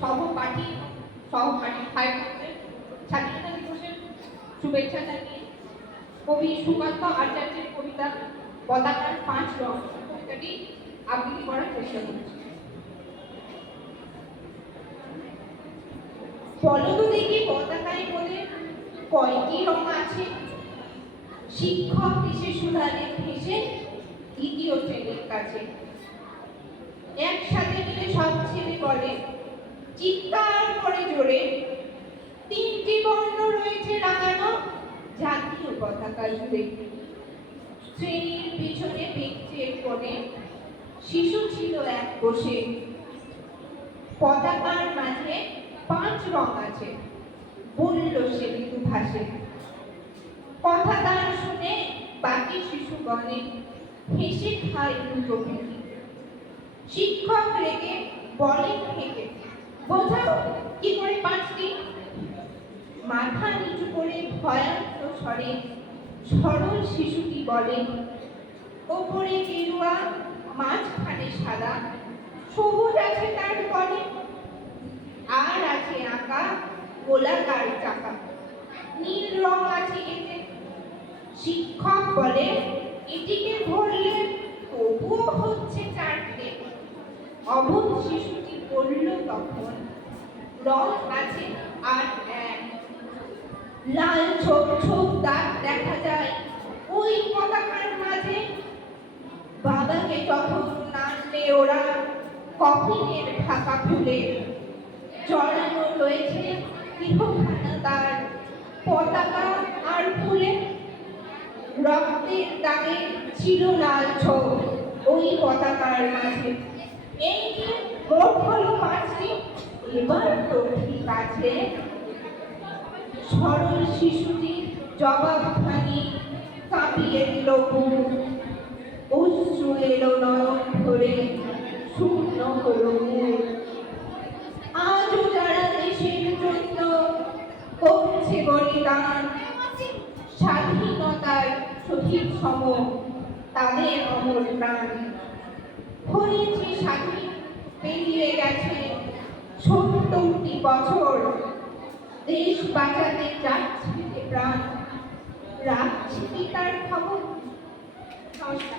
সহপাঠী সহপাঠী ভাই বোনদের স্বাধীনতা দিবসের শুভেচ্ছা জানিয়ে কবি সুকান্ত আচার্যের কবিতা পতাকার পাঁচ রং কবিতাটি আবৃত্তি করার চেষ্টা করছি। বলো দেখি পতাকায় বলে কয়টি রং আছে। শিক্ষক এসে সুধানে ভেসে দ্বিতীয় শ্রেণির কাছে। একসাথে মিলে সব ছেলে বলে চিৎকার করে জোরে। তিনটি বর্ণ রয়েছে লাগানো জাতীয় পতাকা জুড়ে। শ্রেণির পিছনে বেঞ্চের কোণে শিশু ছিল এক বসে। পতাকার মাঝে পাঁচ রং আছে, বলল সে মৃদু ভাসে কথা তার শুনে বাকি শিশুগণে হেসে খায় দুটো শিক্ষক রেগে বলেন হেঁটে বোঝাও কি করে পাঁচটি মাথা নিচু করে ভয়ান্ত স্বরে সরল শিশুটি বলে, ওপরে গেরুয়া, মাঝখানে সাদা সবুজ আছে তার বলে আর আছে আঁকা, গোলাকার চাকা, নীল রং আছে এতে। শিক্ষক বলে, এটিকে ভরলে তবুও হচ্ছে চারটে অবোধ শিশুটি তখন রং আছে আর লাল ছোপ ছোপ দাগ দেখা যায়। ওই পতাকার মাঝে বাবাকে যখন নাচলে ওরা কফিনের ঢাকা খুলে। জড়ানো রয়েছে গৃহখানা তার পতাকা আর ফুলে। রক্তের দাগে ছিল লাল ছোপ ওই পতাকার মাঝে। এই মোট হলো পাঁচটি এবার তো ঠিক আছে সরল শিশুটি জবাবখানি কাঁপিয়ে দিল অশ্রু এলো নয়ন ধরে, শূন্য হলো আজও যারা দেশের জন্য করছে বলিদান, স্বাধীনতার শহীদ সম তাদের অমর প্রাণ। হয়েছে স্বাধীন বছর দেশ বাঁচাতে যাচ্ছে প্রাণ রাখছে তার খবর। নমস্কার।